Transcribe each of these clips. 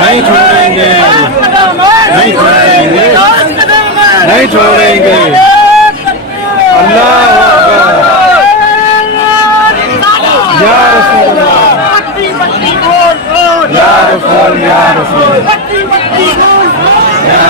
नहीं छोड़ेंगे, नहीं छोड़ेंगे, नहीं छोड़ेंगे, नहीं छोड़ेंगे। अल्लाह या रसूल, या रसूल, या रसूल, या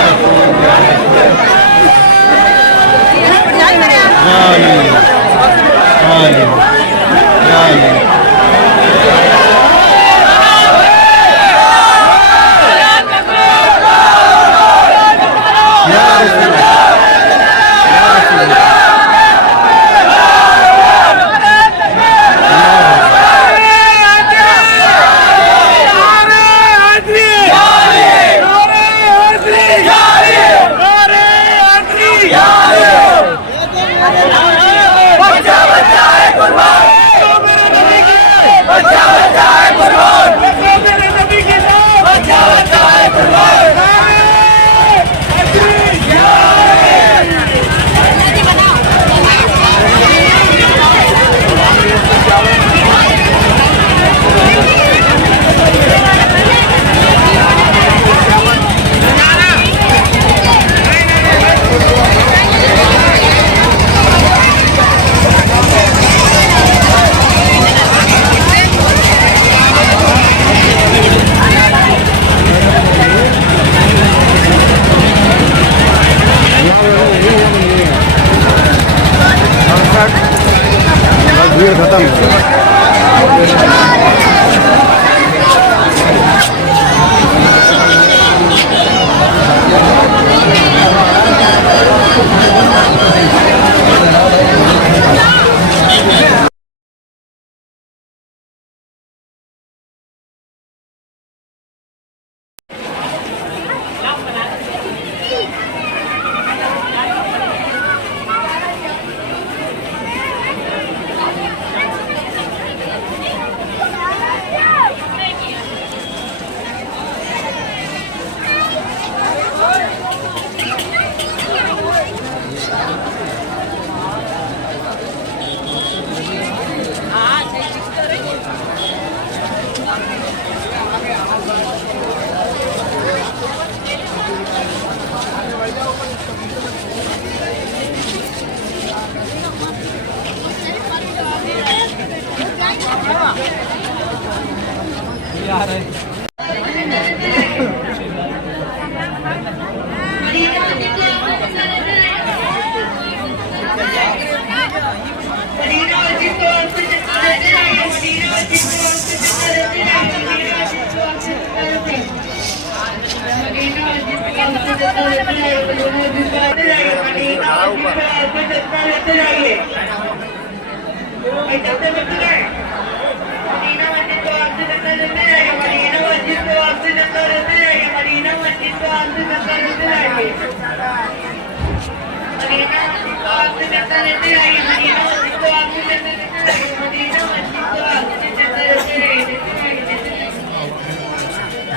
भीड़ खत्म।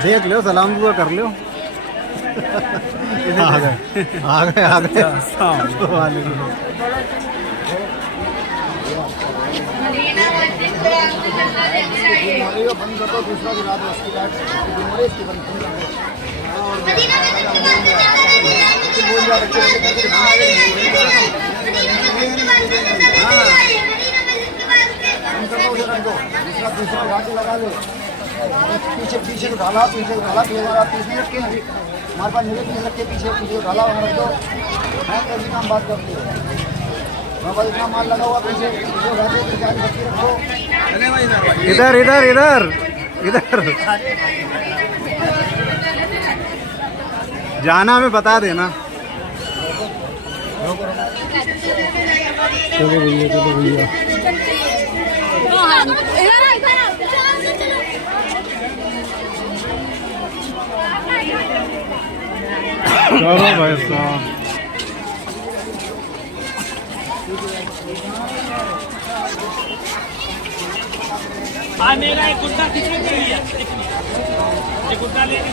देख लो, सलाम दुआ कर लो। आ गए आ गए आ गए। बंद कर दो, दूसरा दिला दो उसकी लाइट दूसरा घाटी लगा लो। पीछे पीछे ढाला, पीछे ढाला, 30 मिनट के हमारे पास मेरे पीछे रख के पीछे ढाला वहाँ रख दो। मैं कैसी काम बात करती हूँ, वहाँ पर इतना माल लगा हुआ पीछे रखो। इधर इधर इधर इधर जाना हमें बता देना। चलो भैया, चलो भैया। चलो भाई साहब, मेरा एक गुड्डा किसने ले लिया? ये गुड्डा लेके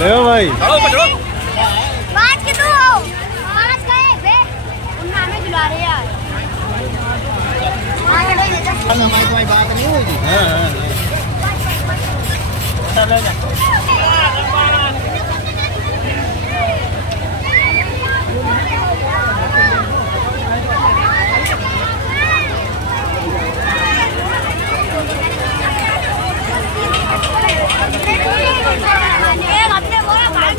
ले भाई पाँच के दो पाँच का एक बे उन्हें हमें दिला रहे यार हमारी कोई बात नहीं होगी। एक हफ्ते बोला बाहर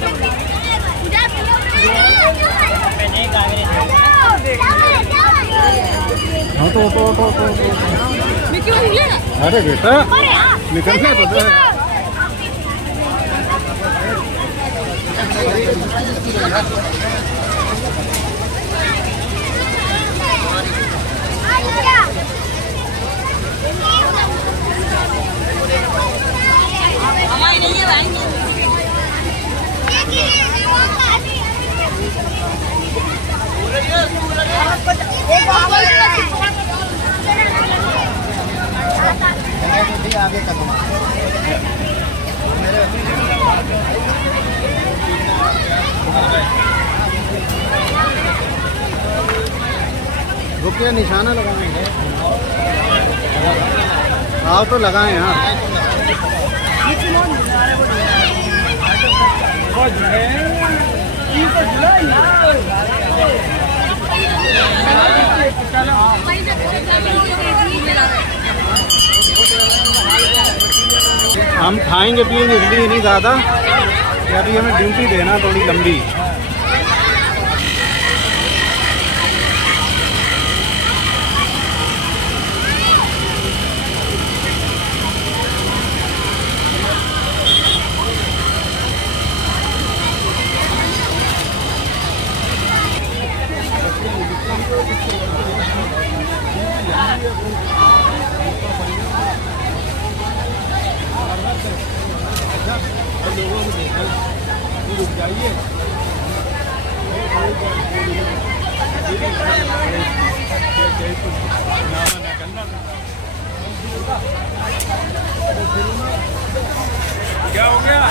हाँ तो अरे बेटा निकलने तो दे। हमारी नहीं है भाई आगे का रुकिए निशाना लगाएंगे। आओ तो लगाएं यहाँ। हम खाएंगे पिएंगे इसलिए नहीं ज़्यादा कि अभी हमें ड्यूटी देना थोड़ी लंबी। क्या हो गया?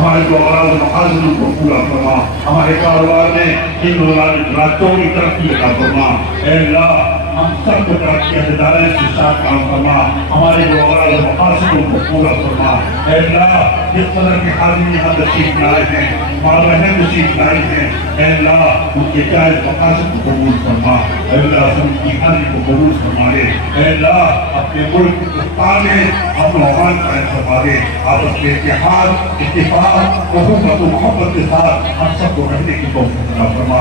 हमारे को पूरा फरमा, हमारे कारोबार में इन रास्तों की तरक्की का फरमा। हम सबको तरक्की से साथ काम फरमा, हमारे मकासदों को पूरा फरमा। जिस कदर के आदमी यहाँ तशरीफ लाए हैं, माल बहन तशरीफ लाई हैं, उनके जायज मकासद को कबूल फरमा। उनकी हाजिरी को कबूल फरमा दे। अपने मुल्क में अपना अमान कायम फरमा दे। आपस में इत्तेहाद, इत्तेफाक, मोहब्बत मोहब्बत के साथ हम सबको रहने की तौफीक अता फरमा।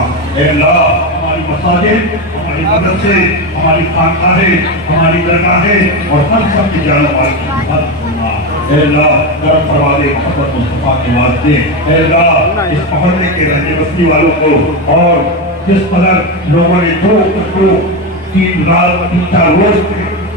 हमारी मसाजिद, हमारी मदरसे, हमारी खानकाहें, हमारी दरगाहें और हम सब की जाने वाली की हिफाजत फरमा। करम फरमा दे मोहब्बत मुस्तफा के वास्ते। इस मोहल्ले के रहने बसने वालों को और जिस कदर लोगों ने 2 3 रात 3 4 रोज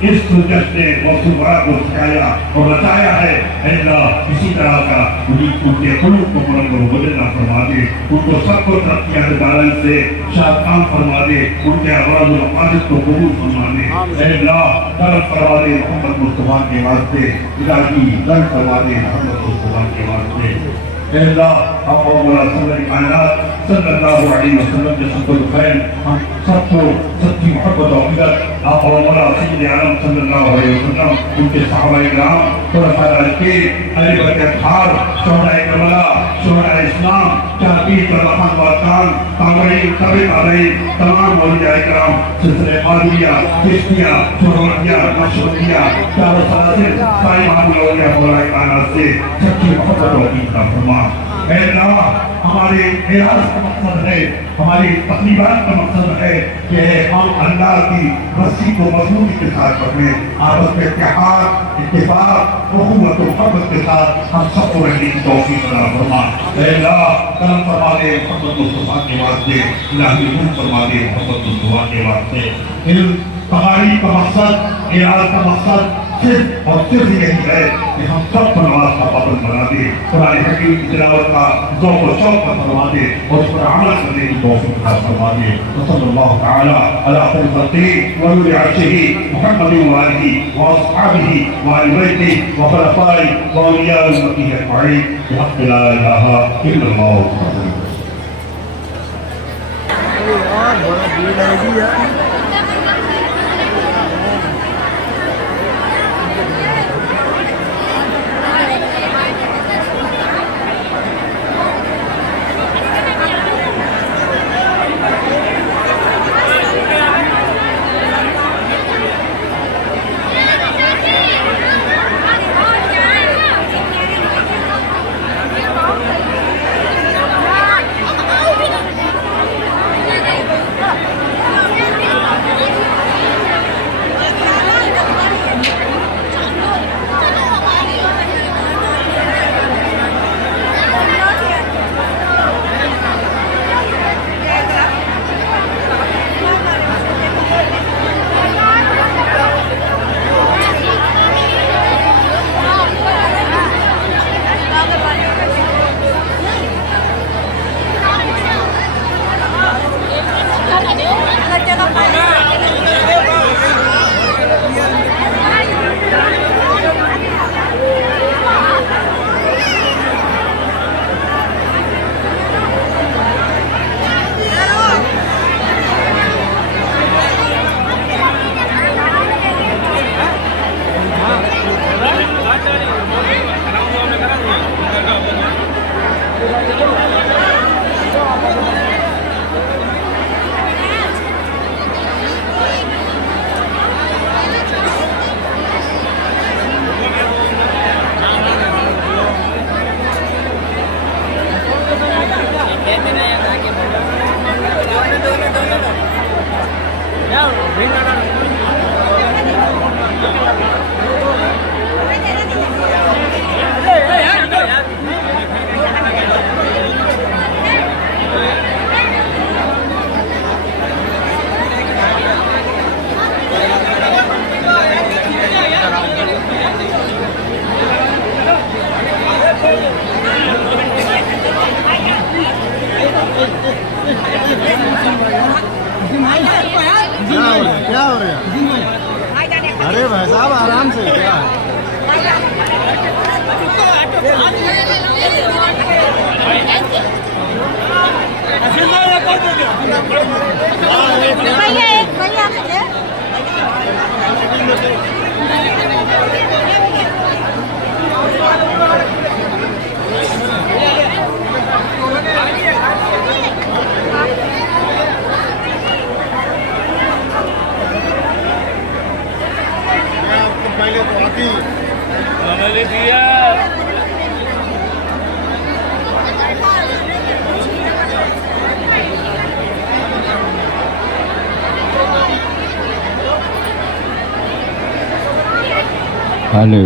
इस जश्न वसुबरा को सिखाया और बताया है। अल्लाह इसी तरह का उनके कुलूब को बुलंद और बुलंद फरमा दे, उनको सबको तरक्की दालन से शादकाम फरमा दे, उनके अवाज़ और आदत को कबूल फरमा दे। अल्लाह करम फरमा दे मोहम्मद मुस्तफा के वास्ते, इलाही दर फरमा दे मोहम्मद मुस्तफा के वास्ते। अल्लाह आप मौला सल्लल्लाहु अलैहि वसल्लम के सबको खैर हम सबको सच्ची मोहब्बत और इज्जत आप मौला सैयद आलम सल्लल्लाहु अलैहि वसल्लम, उनके सहाबाए किराम, खुलफाए राशिदीन, अली बरकत खार, शुहदाए करबला, शुहदाए इस्लाम, ताबीन करबखान वातान, ताबईन, तबे ताबईन, तमाम औलियाए किराम, सिलसिले कादिरिया, चिश्तिया, सुहरवतिया, नक्शबंदिया, चारों सलासिल, सारी मामूल औलिया मौला कायनात से सच्ची मोहब्बत और इज्जत फरमा। अल्लाह हमारे इराद का मकसद है, हमारी तकलीबात का मकसद है कि हम अल्लाह की रस्सी को मजबूती के साथ पकड़े, आपस में इत्तेहाद, इत्तेफाक, उखुवत और मोहब्बत के साथ हम सबको रहने की तौफीक अता फरमा। अल्लाह करम फरमा दे मोहम्मद मुस्तफा के वास्ते, इलाही रहम फरमा दे मोहम्मद मुस्तफा के वास्ते। इन तकारीब का मकसद, इराद का मकसद सिर्फ और सिर्फ यही है कि हम सब नमाज का पाबंद बना दे, कुरान हकीम की तिलावत का ज़ौक़ और शौक़ का फरमा दे और उस पर अमल करने की तौफ़ीक़ अता फरमा दे। सल्लल्लाहु तआला अला खैर खल्क़िही व नूरि अर्शिही मुहम्मदिन व आलिही व अस्हाबिही व अहली बैतिही व खुलफ़ाए व औलियाए उम्मतिही अजमईन बिहक़्क़ि ला इलाहा इल्लल्लाह। यार बड़ा भीड़ लगी यार। क्या हो रहा है? अरे भाई साहब आराम से क्या पहले तो आती मैंने दिया हेलो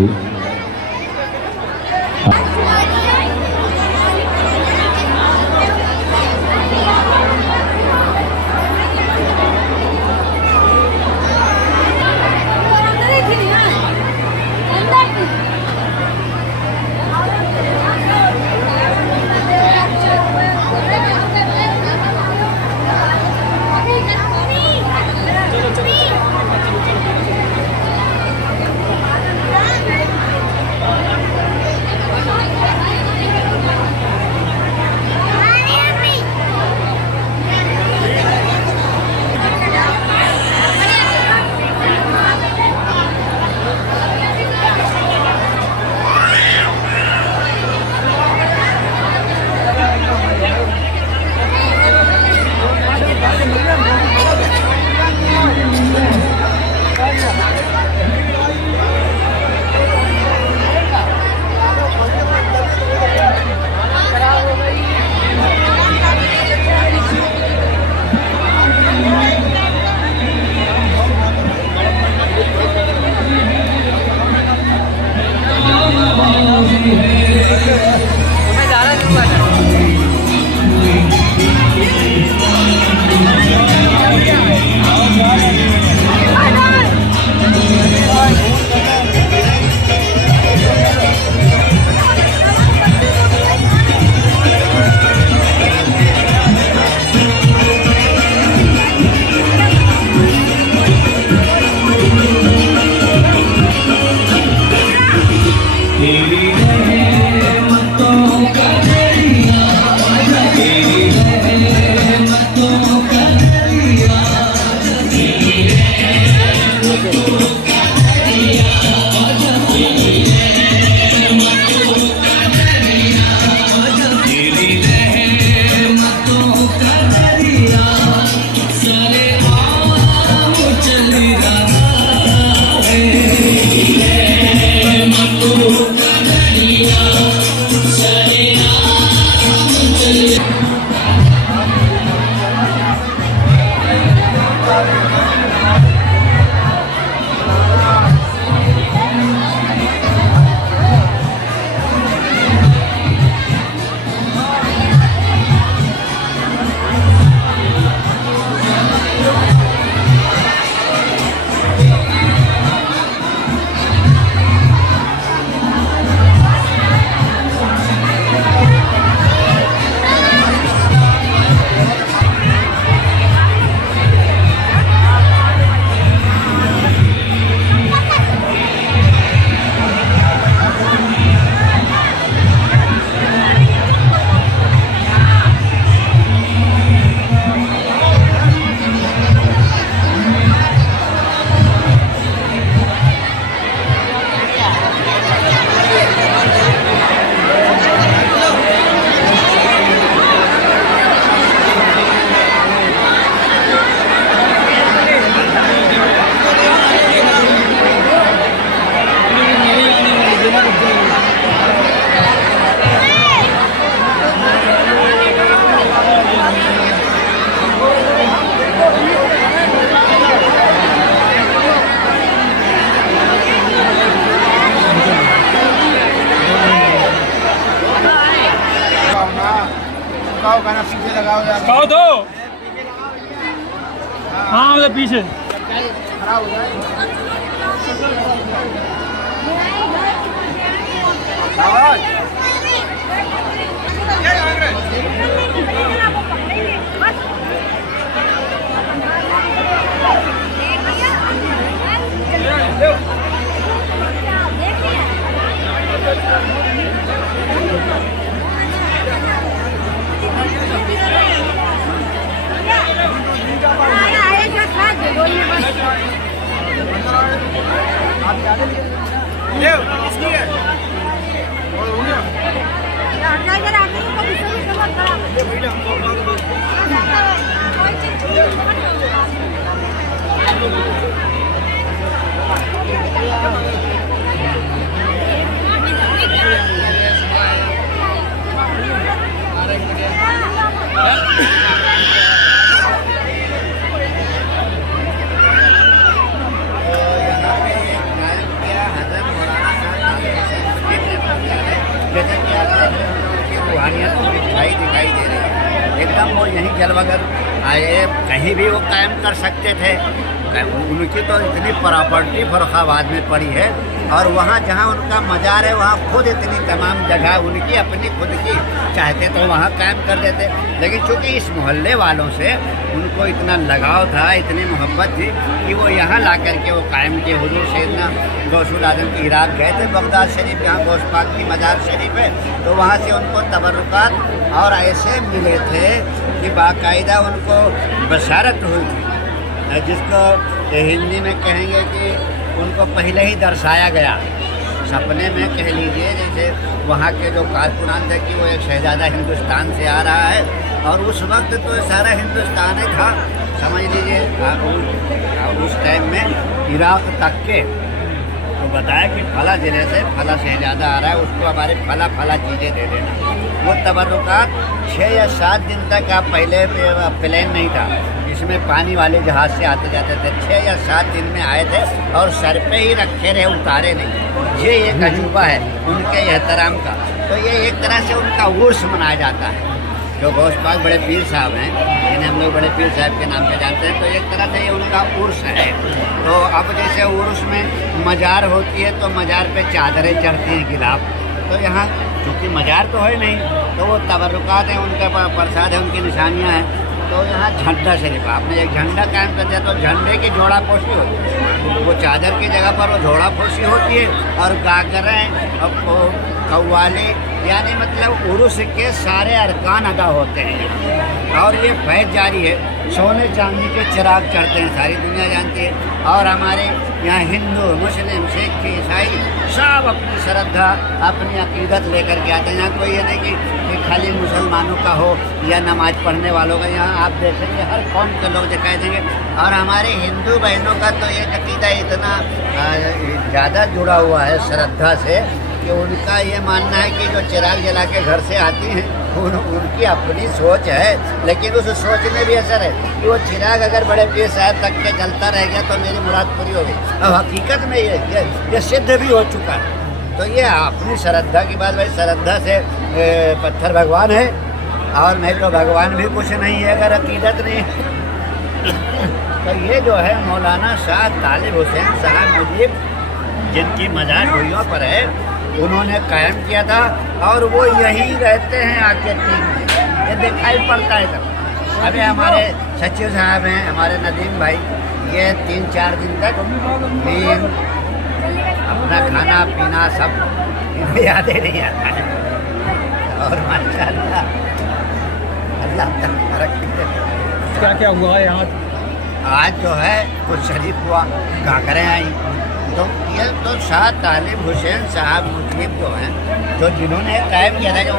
लगाओ गाना पीछे लगाओ यार। कहो तो हाँ उधर पीछे खराब हो जाए। आवाज रूहानियत दिखाई दे रही है एकदम। वो यहीं जलवागर आए कहीं भी वो कायम कर सकते थे। उनकी तो इतनी प्रॉपर्टी फर्रुखाबाद में पड़ी है और वहाँ जहाँ उनका मज़ार है वहाँ खुद इतनी तमाम जगह उनकी अपनी खुद की चाहते तो वहाँ कायम कर देते। लेकिन चूँकि इस मोहल्ले वालों से उनको इतना लगाव था, इतनी मोहब्बत थी कि वो यहाँ ला करके वो कायम किए। हुजूर सैयदना गौसुल आजम की इराक गए थे बगदाद शरीफ, यहाँ गौस पाक की मज़ार शरीफ है, तो वहाँ से उनको तबरुकात और ऐसे मिले थे कि बाकायदा उनको बशारत हुई थी, जिसको हिंदी में कहेंगे कि उनको पहले ही दर्शाया गया सपने में, कह लीजिए। जैसे वहाँ के जो कारकुनान थे कि वो एक शहजादा हिंदुस्तान से आ रहा है और उस वक्त तो सारा हिंदुस्तान ही था, समझ लीजिए। उस टाइम में इराक तक के तो बताया कि फला ज़िले से फला शहजादा आ रहा है, उसको हमारे फला चीज़ें दे देना। वो तबरुकात 6 या 7 दिन तक आप पहले प्लान नहीं था कि इसमें पानी वाले जहाज से आते जाते थे। 6 या 7 दिन में आए थे और सर पे ही रखे रहे, उतारे नहीं। ये एक अजूबा है उनके एहतराम का। तो ये एक तरह से उनका उर्स मनाया जाता है। जो गोश्तबाग बड़े पीर साहब हैं, जिन्हें हम लोग बड़े पीर साहब के नाम से जानते हैं, तो एक तरह से ये उनका उर्स है। तो अब जैसे उर्स में मजार होती है तो मजार पे चादरें चढ़ती हैं गिलाफ। तो यहाँ चूँकि मजार तो है नहीं, तो वो तबरुकात हैं, उनका प्रसाद है, उनकी निशानियाँ हैं। तो यहाँ झंडा शरीफ, आपने एक झंडा कायम कर दिया तो झंडे की जोड़ा पोशी होती है। वो चादर की जगह पर वो जोड़ा पोशी होती है और गागरें और कव्वाली, यानी मतलब उर्स के सारे अरकान अदा होते हैं। और ये फैज़ जारी है। सोने चांदी के चिराग चढ़ते हैं, सारी दुनिया जानती है। और हमारे यहाँ हिंदू, मुस्लिम, सिख, ईसाई सब अपनी श्रद्धा, अपनी अकीदत लेकर के आते हैं। यहाँ कोई ये नहीं कि खाली मुसलमानों का हो या नमाज पढ़ने वालों का। यहाँ आप देखेंगे हर कौम के लोग दिखाई देंगे। और हमारे हिंदू बहनों का तो ये अकीदा इतना ज़्यादा जुड़ा हुआ है श्रद्धा से कि उनका ये मानना है कि जो चिराग जला के घर से आती हैं उनकी अपनी सोच है, लेकिन उस सोच में भी असर है कि वो चिराग अगर बड़े पीर साहब तक के जलता रह गया तो मेरी मुराद पूरी हो गई। अब हकीकत में ये सिद्ध भी हो चुका है। तो ये अपनी श्रद्धा की बात। भाई श्रद्धा से पत्थर भगवान है और नहीं तो भगवान भी कुछ नहीं है अगर अकीदत नहीं है। तो ये जो है मौलाना शाह तालिब हुसैन साहब मुजीब, जिनकी मज़ार हुइयों पर है, उन्होंने कायम किया था। और वो यहीं रहते हैं आके 3 दिन, ये दिखाई पड़ता है तब। अभी हमारे सचिव साहब हैं, हमारे नदीम भाई, ये 3-4 दिन तक नींद, अपना खाना पीना सब इन्हें याद ही नहीं आता है। और माशाअल्लाह अल्लाह तक तरक्की दे। क्या क्या हुआ यहाँ? आज जो है कुछ शरीफ हुआ, काकरें आई। तो ये तो शाह तालिब हुसैन साहब मुजीब जो हैं, जो जिन्होंने कायम किया था, जो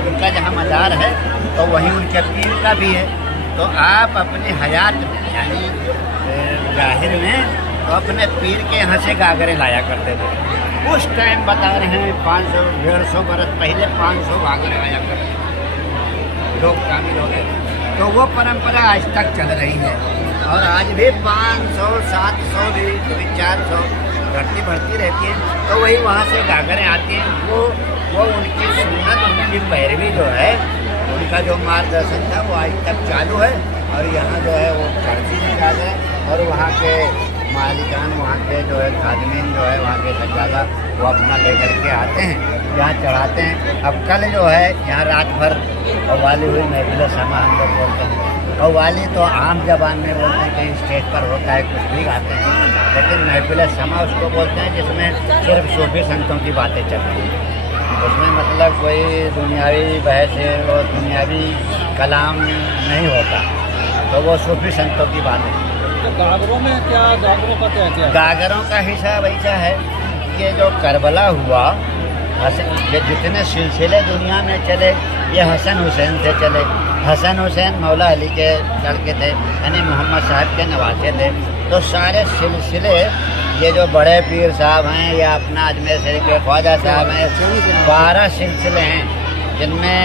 उनका जहाँ मज़ार है तो वहीं उनके पीर का भी है। तो आप अपनी हयात में यानी जाहिर में तो अपने पीर के यहाँ से गागरे लाया करते थे। उस टाइम बता रहे हैं 500-150 बरस पहले 500 गागरे आया करते थे, लोग शामिल हो गए। तो वो परंपरा आज तक चल रही है और आज भी 500, 700 भी 400 घटती बढ़ती रहती है। तो वही वहाँ से गागरें आती हैं। वो उनकी सुन्नत, उनकी पैरवी जो है, उनका जो मार्गदर्शन था वो आज तक चालू है। और यहाँ जो है वो चढ़ती है गागरें और वहाँ के मालिकान, वहाँ के जो है खादमीन जो है, वहाँ के सज्जादा वो अपना लेकर के आते हैं, यहाँ चढ़ाते हैं। अब कल जो है यहाँ रात भर कव्वाली हुई, महफिल समा हम लोग बोलते हैं। कव्वाली तो आम ज़बान में बोलते हैं, कहीं स्टेज पर होता है, कुछ भी गाते हैं, लेकिन महफिल समा उसको बोलते हैं जिसमें सिर्फ सूफी संतों की बातें चलती हैं। उसमें मतलब कोई दुनियावी बहस और दुनियावी कलाम नहीं होता, तो वो सूफी संतों की बातें। तो गागरों में क्या, गागरों का क्या क्या? गागरों का हिसाब ऐसा है कि जो करबला हुआ, ये जितने सिलसिले दुनिया में चले ये हसन हुसैन से चले। हसन हुसैन मौला अली के लड़के थे, यानी मोहम्मद साहब के नवासे थे। तो सारे सिलसिले, ये जो बड़े पीर साहब हैं या अपना अजमेर शरीफ के ख्वाजा साहब हैं, 12 सिलसिले हैं, जिनमें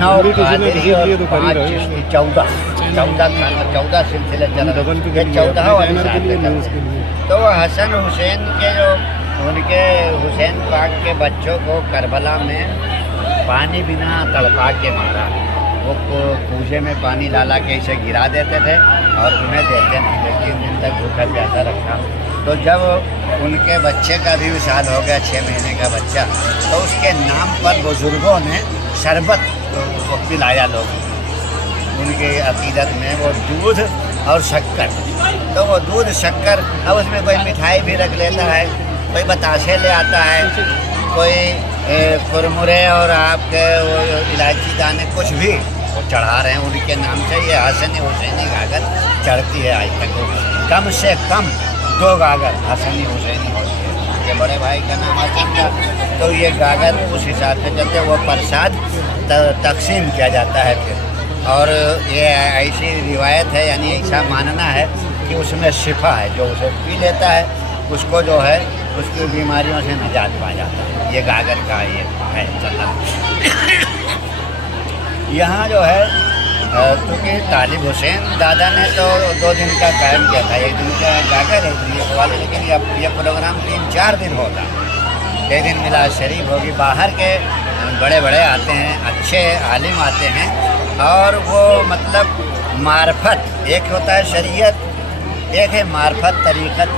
9 कादरी और 5 चिश्ती, 14 सिलसिले चल रहे। ये 14 वाली साहब। तो वो हसन हुसैन के जो उनके हुसैन पाक के बच्चों को करबला में पानी बिना तड़पा के मारा। वो पूजे में पानी ला के इसे गिरा देते थे और उन्हें देते नहीं थे। 3 दिन तक भूखा प्यासा रखा। तो जब उनके बच्चे का भी विशाल हो गया, 6 महीने का बच्चा, तो उसके नाम पर बुजुर्गों ने शरबत को पिलाया लोगों। उनके अकीदत में वो दूध और शक्कर, तो वो दूध शक्कर, अब उसमें कोई मिठाई भी रख लेता है, कोई बताशे ले आता है, कोई कुरमुरे और आपके वो इलायची दाने, कुछ भी वो चढ़ा रहे हैं उनके नाम से। ये हसनी हुसैनी गागर चढ़ती है आज तक। कम से कम 2 गागर हसनी हुसैनी होती है। ये बड़े भाई का नाम हसन था, तो ये गागर उस हिसाब से चलते, वो प्रसाद तकसीम किया जाता है फिर। और ये ऐसी रिवायत है, यानी ऐसा मानना है कि उसमें शिफा है, जो उसे पी लेता है उसको जो है उसकी बीमारियों से निजात पा जाता है। ये गागर का ये है चला। यहाँ जो है क्योंकि तालिब हुसैन दादा ने तो 2 दिन का कायम किया था, 1 दिन का जाकर 1 दिन के बाद, लेकिन ये प्रोग्राम 3-4 दिन होता। 1 दिन मिलाद शरीफ होगी, बाहर के बड़े बड़े आते हैं, अच्छे आलिम आते हैं, और वो मतलब मार्फत, एक होता है शरीयत, एक है मार्फत तरीक़त।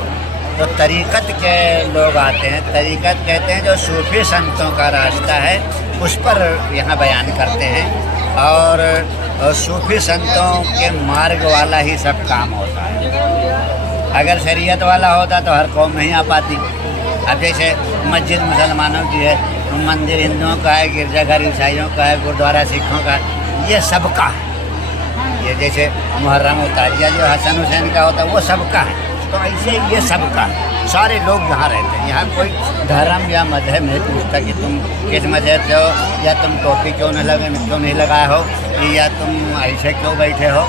तो तरीक़त के लोग आते हैं, तरीक़त कहते हैं जो सूफ़ी संतों का रास्ता है उस पर यहाँ बयान करते हैं, और सूफ़ी संतों के मार्ग वाला ही सब काम होता है। अगर शरीयत वाला होता तो हर कौम नहीं आ पाती। अब जैसे मस्जिद मुसलमानों की है, मंदिर हिंदुओं का है, गिरजाघर ईसाइयों का है, गुरुद्वारा सिखों का है, ये सबका है। ये जैसे मुहर्रम और ताजिया जो हसन हुसैन का होता है वो सबका है, तो ऐसे ये सबका है। सारे लोग यहाँ रहते हैं। यहाँ कोई धर्म या मजहब नहीं पूछता कि तुम किस मजहब से हो, या तुम टोपी क्यों नहीं लगाए हो, या तुम ऐसे क्यों बैठे हो।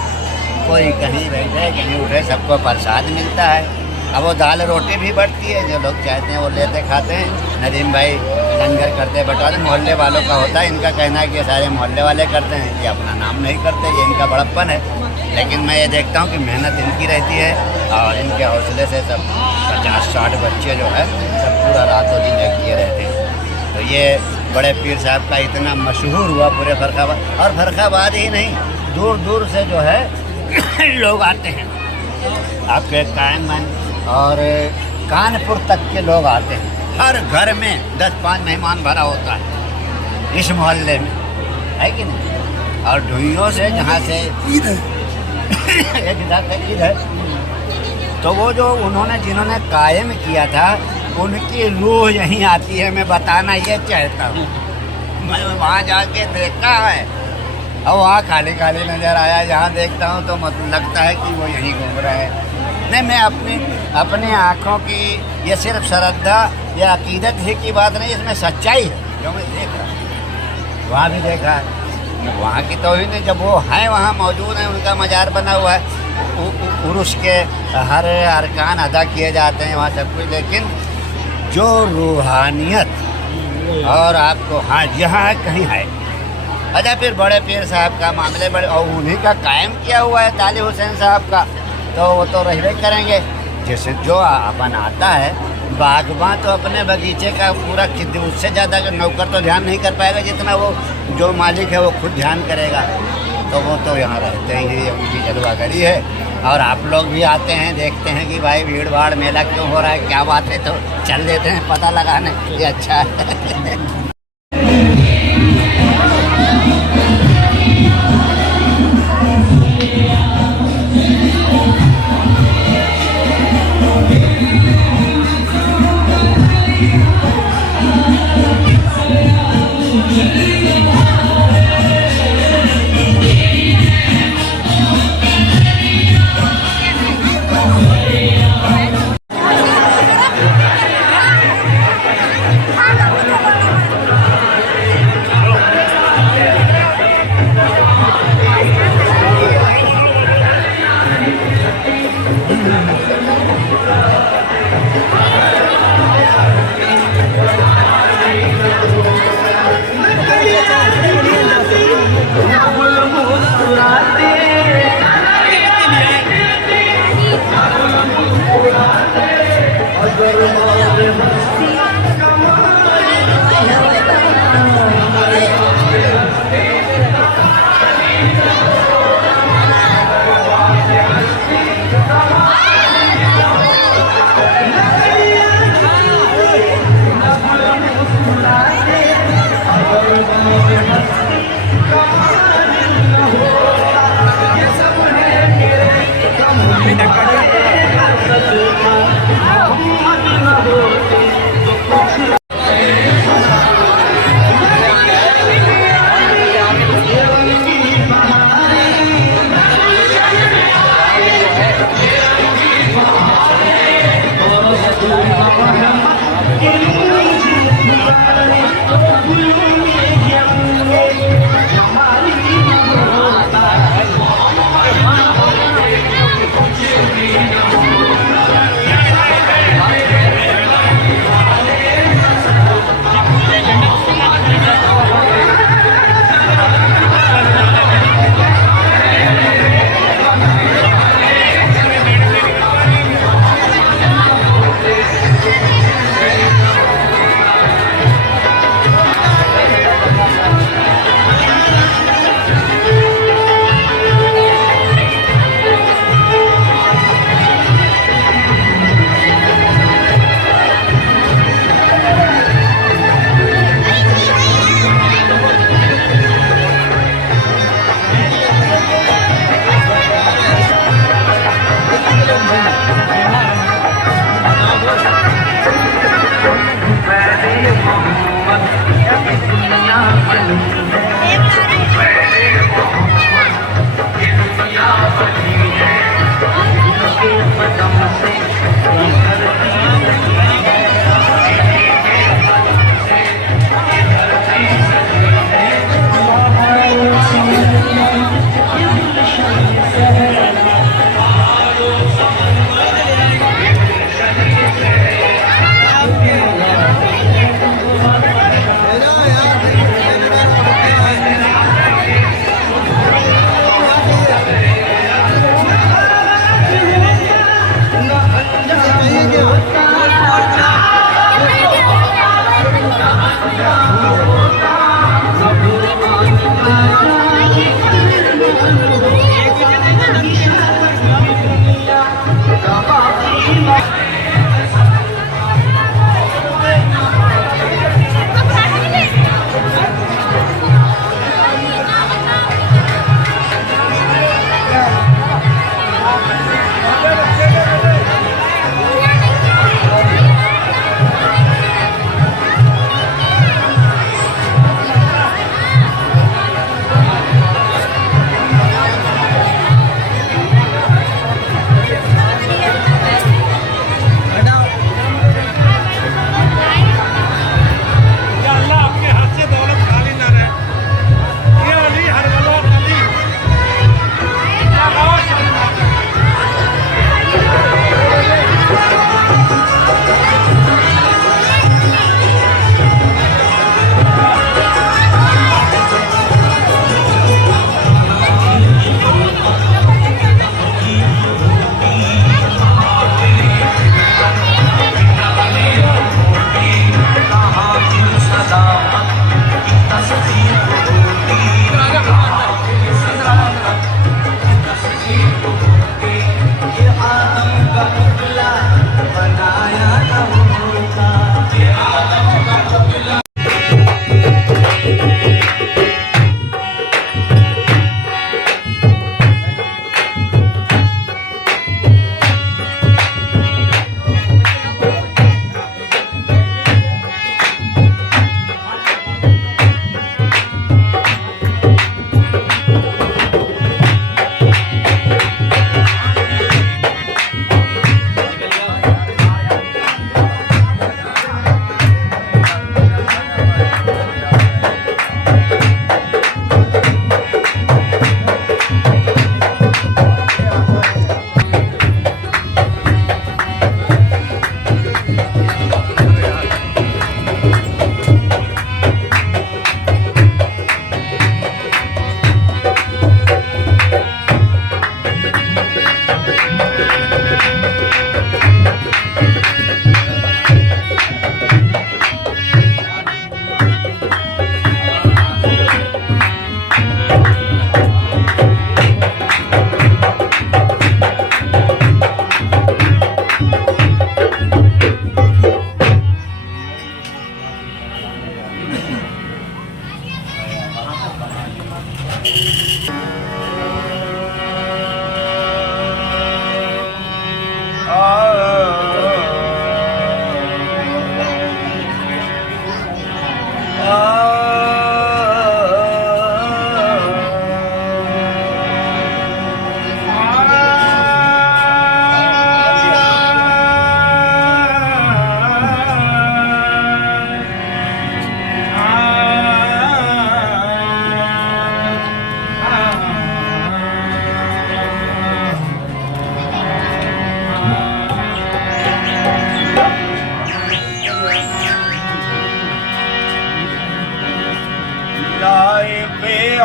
कोई कहीं बैठे कहीं उठे, सबको प्रसाद मिलता है। अब वो दाल रोटी भी बढ़ती है, जो लोग चाहते हैं वो लेते खाते हैं। नदीम भाई लंगर करते बटवा, मोहल्ले वालों का होता है। इनका कहना है कि सारे मोहल्ले वाले करते हैं, ये अपना नाम नहीं करते, ये इनका बड़प्पन है। लेकिन मैं ये देखता हूँ कि मेहनत इनकी रहती है, और इनके हौसले से सब 50-60 बच्चे जो है सब पूरा रातों दिन किए रहते हैं। तो ये बड़े पीर साहब का इतना मशहूर हुआ पूरे फर्रुखाबाद, और फर्रुखाबाद ही नहीं, दूर दूर से जो है लोग आते हैं। आपके कायमगंज और कानपुर तक के लोग आते हैं। हर घर में 10-5 मेहमान भरा होता है इस मोहल्ले में, है कि नहीं। और ढुइयों से, जहाँ से ईद है, तो वो जो उन्होंने जिन्होंने कायम किया था उनकी रूह यहीं आती है। मैं बताना ये चाहता हूँ, मैं वहाँ जाके देखा है और वहाँ खाली खाली नज़र आया। यहाँ देखता हूँ तो मतलब लगता है कि वो यहीं घूम रहे हैं। नहीं, मैं अपने आँखों की, ये सिर्फ श्रद्धा या अकीदत ही की बात नहीं, इसमें सच्चाई है जो मैं देख रहा हूँ। वहाँ भी देखा है, वहाँ की तो ही नहीं, जब वो हैं वहाँ मौजूद हैं, उनका मज़ार बना हुआ है, उर्स के हर अरकान अदा किए जाते हैं वहाँ सब कुछ। लेकिन जो रूहानियत और आपको हाँ जहाँ कहीं है। अच्छा, फिर बड़े पीर साहब का मामले बड़े, और उन्हीं का कायम किया हुआ है तालिब हुसैन साहब का, तो वो तो रहबे करेंगे। जैसे जो अपन आता है बागबान, तो अपने बगीचे का पूरा उससे ज़्यादा नौकर तो ध्यान नहीं कर पाएगा जितना वो जो मालिक है वो खुद ध्यान करेगा। तो वो तो यहाँ रहते ही हैं, उनकी जलवागरी है। और आप लोग भी आते हैं, देखते हैं कि भाई भीड़ भाड़ मेला क्यों हो रहा है, क्या बात है, तो चल देते हैं पता लगाने। ये अच्छा है।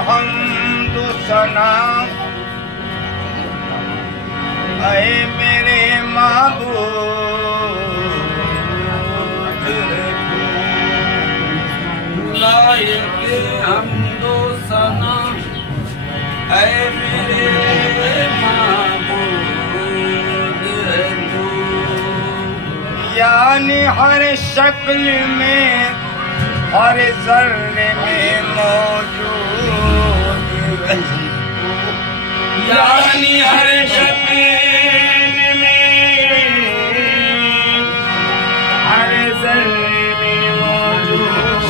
हमद सना ऐ मेरे महबूब लायक हमद सना ऐ मेरे महबूब यानी हर शक्ल में हर जर्रे में मौजूद यानी हर शक्ल में हर जर्रे में मौजूद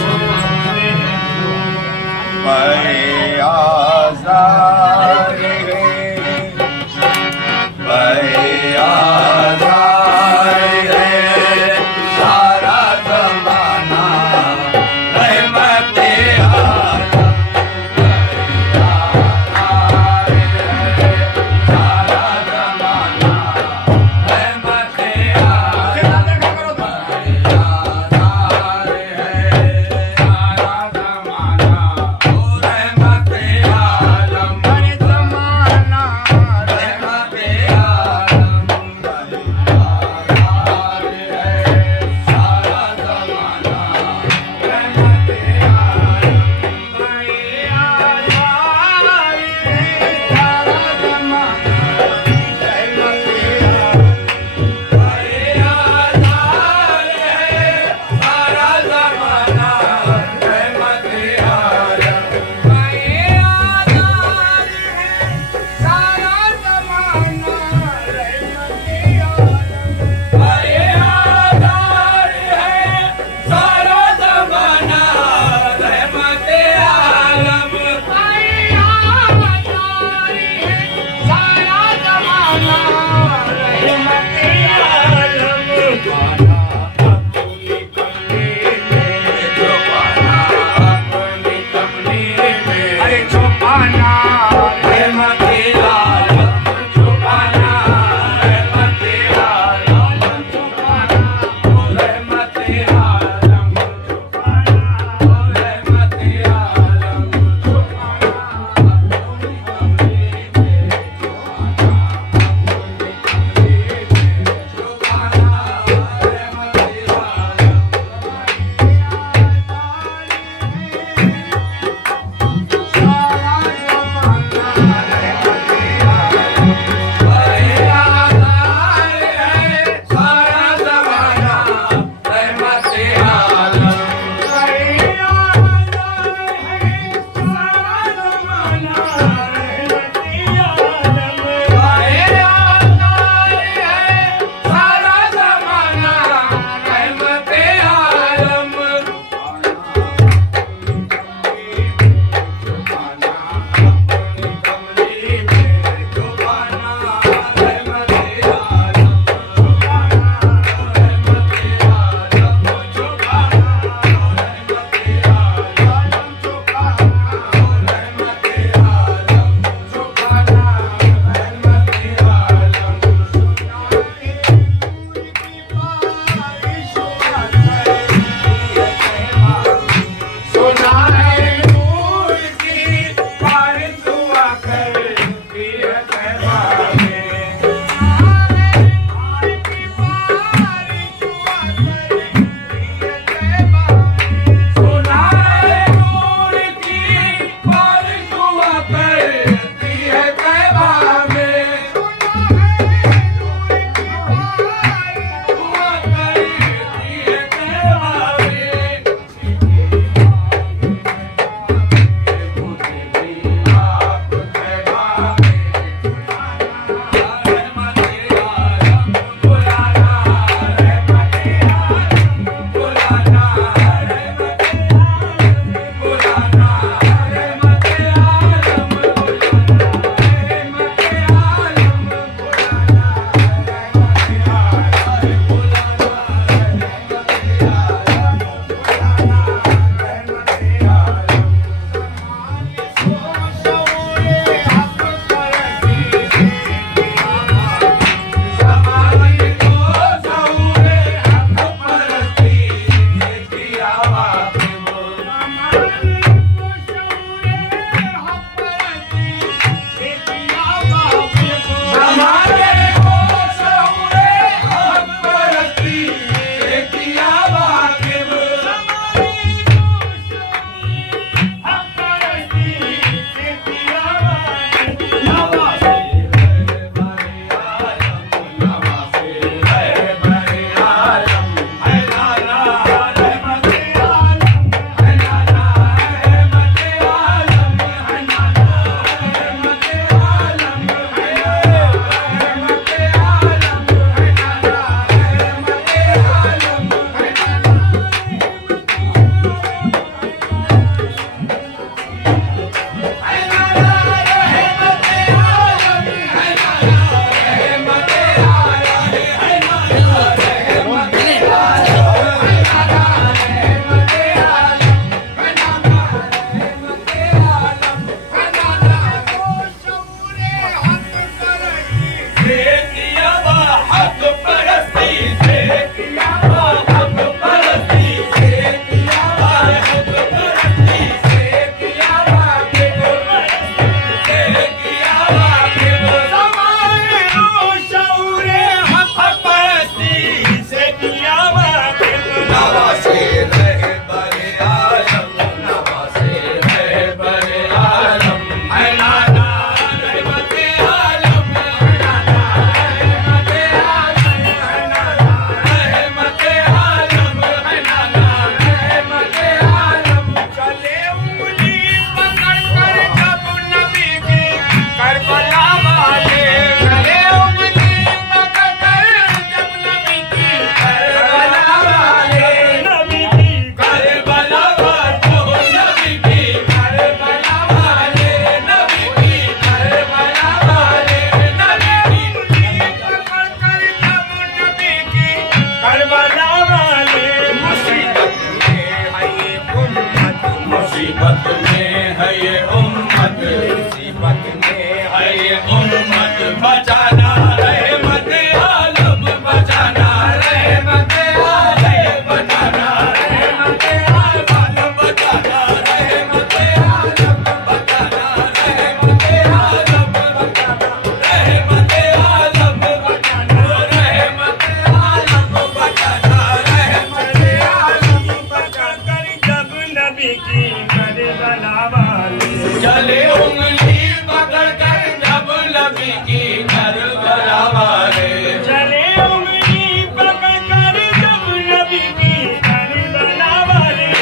नबी की करबला वाले चले उंगली पकड़ कर जब नबी की करबला वाले चले उंगली पकड़ कर जब नबी की करबला वाले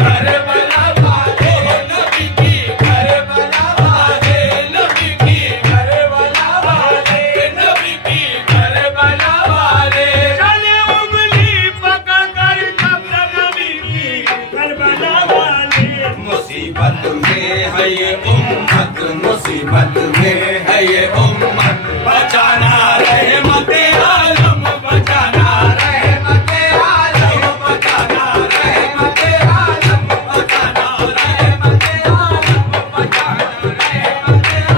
करबला वाले नबी की करबला वाले नबी की करबला वाले नबी की करबला वाले चले उंगली पकड़ कर जब नबी की करबला वाले मुसीबत में है ये उम्मत मुसीबत में है ये उम्मत बचाना रहमत आलम बचाना रहमत आलम बचाना रहमत आलम बचाना रहमत आलम बचाना रहमत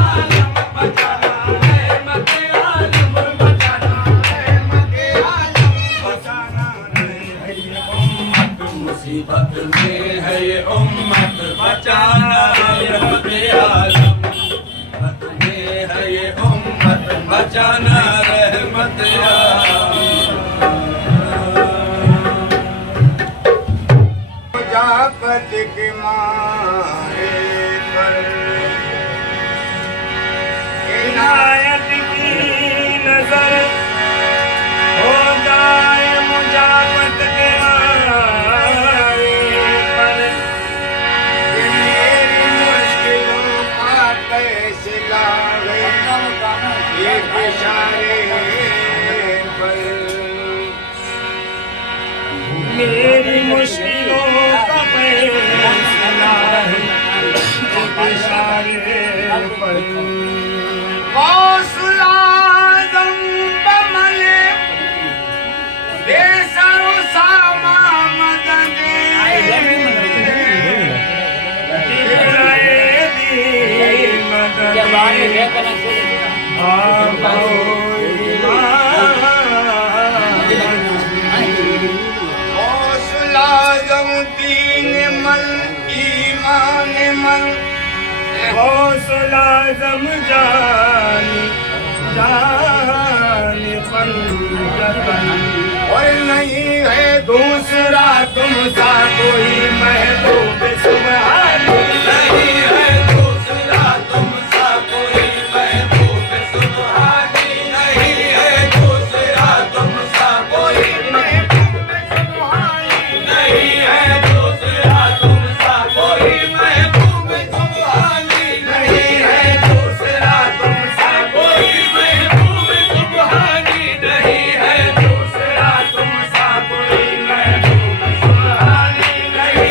आलम बचाना रहमत आलम बचाना रहमत आलम बचाना उम्मत मुसीबत में है ये उम्मत बचाना रहमत आलम में है ये उम्मत बचाना रहमत जाकत के मारे पर इनायत की नजर हो जाए मुजावत के मारे पर मेरी मुश्किलों का फैसला ये इशारे पर मेरी मुश्किलों का फैसला है इशारे पर हौसला आज़म बमले बेसरो सामा मदद हौसला आज़म दीन मल ईमान मल हौसला जम जानी जानी पंजतन और नहीं है दूसरा तुम सा कोई महबूब सुभानी नहीं है दूसरा तुम सा कोई महबूब सुभानी नहीं है दूसरा तुम सा कोई महबूब सुभानी नहीं है दूसरा तुम सा कोई महबूब सुभानी नहीं है दूसरा तुम सा कोई महबूब सुभानी नहीं है दूसरा तुम सा कोई महबूब सुभानी नहीं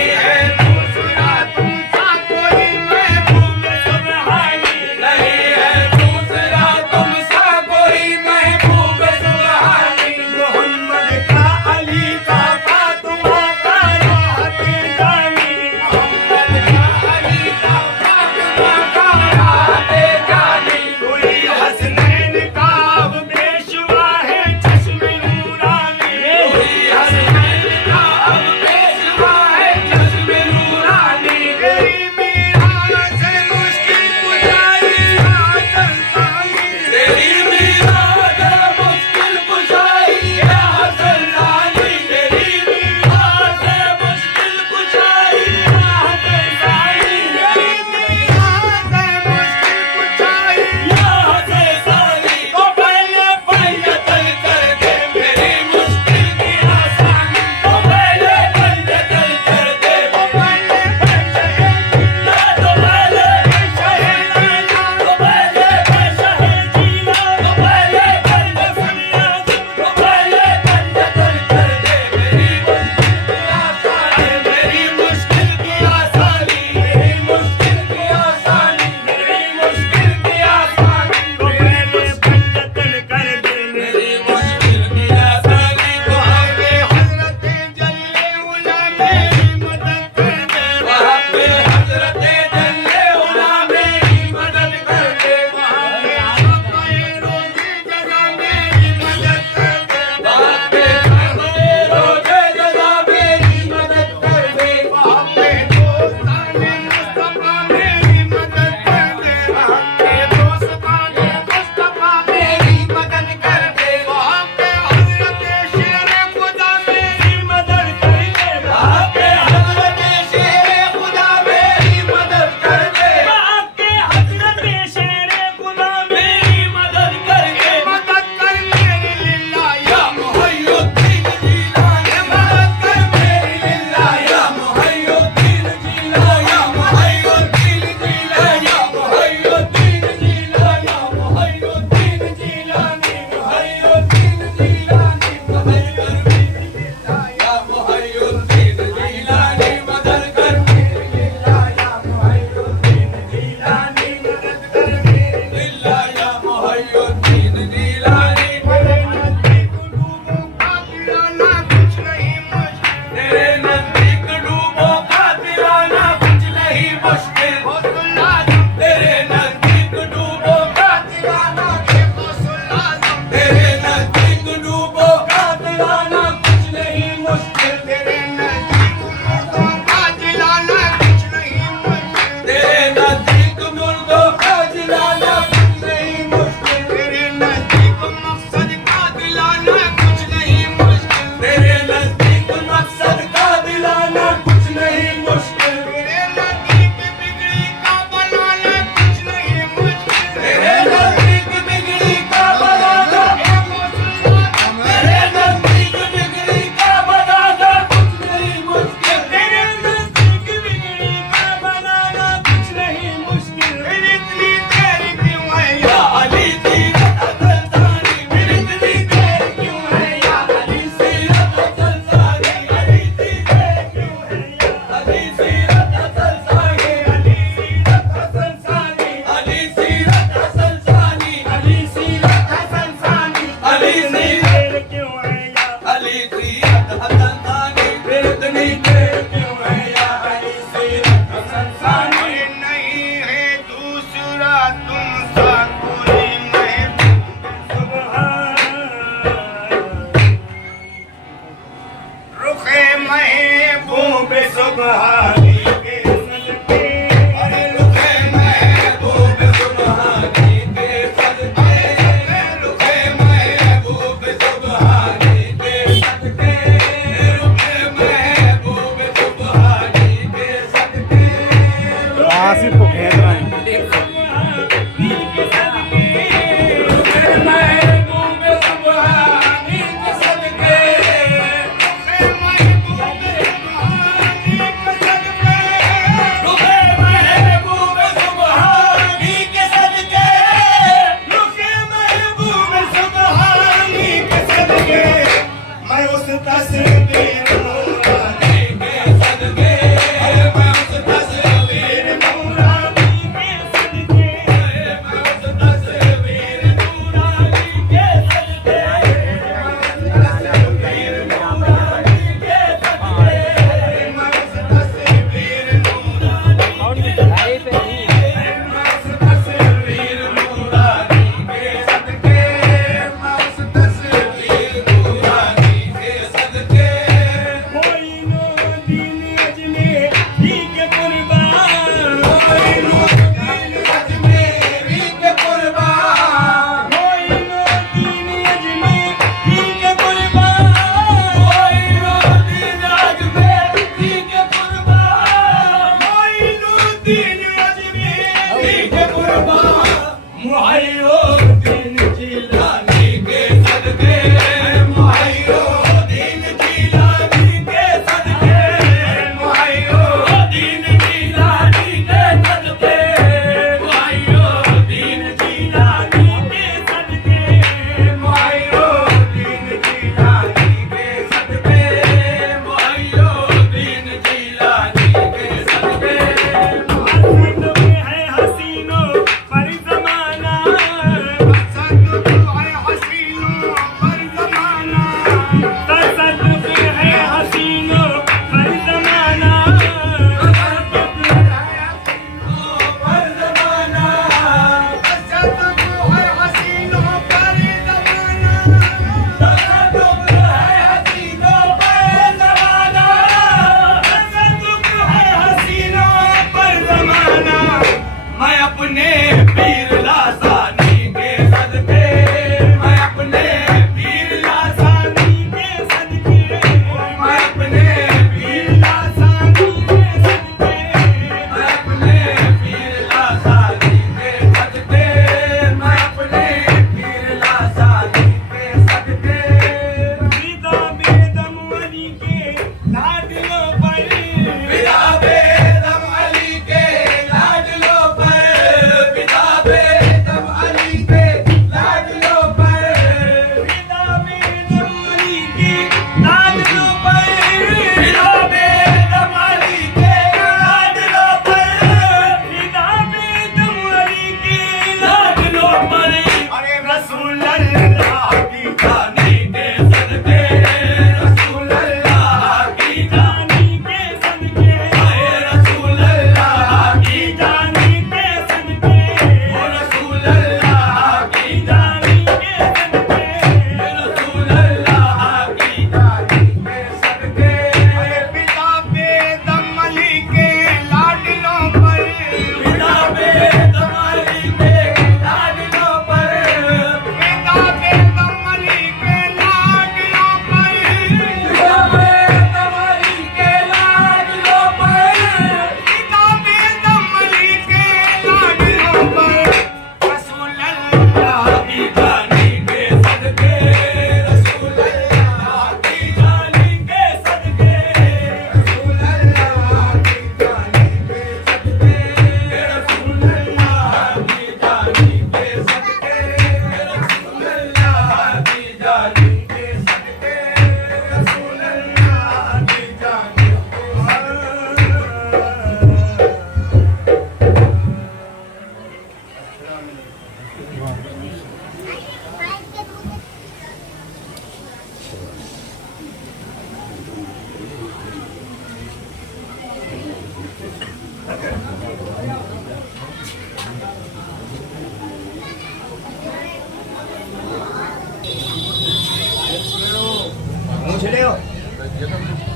सुबहानी के सदके, अरे रुखे महबूब सुबहानी के सदके, रुखे महबूब सुबहानी के सदके, रुखे महबूब सुबहानी के सदके, आसिफ को खेल रहे हैं।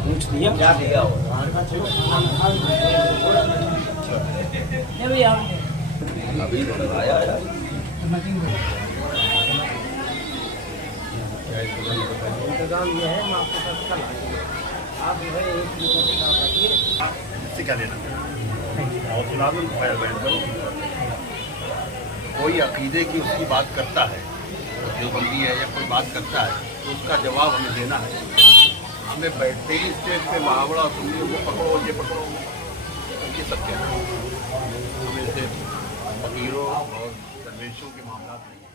पूछ दिया क्या दिया हो इससे क्या लेना और चुनाव में बैठ करो। कोई अकीदे की उसकी बात करता है, देवबंदी है या कोई बात करता है तो उसका जवाब हमें देना है। हमें बैठते ही स्टेज पे मुहावरा सुनिए, वो पकड़ो ये पकड़ो, ये सब क्या है। हमें से फकीरों और दरवेशों के मामला नहीं।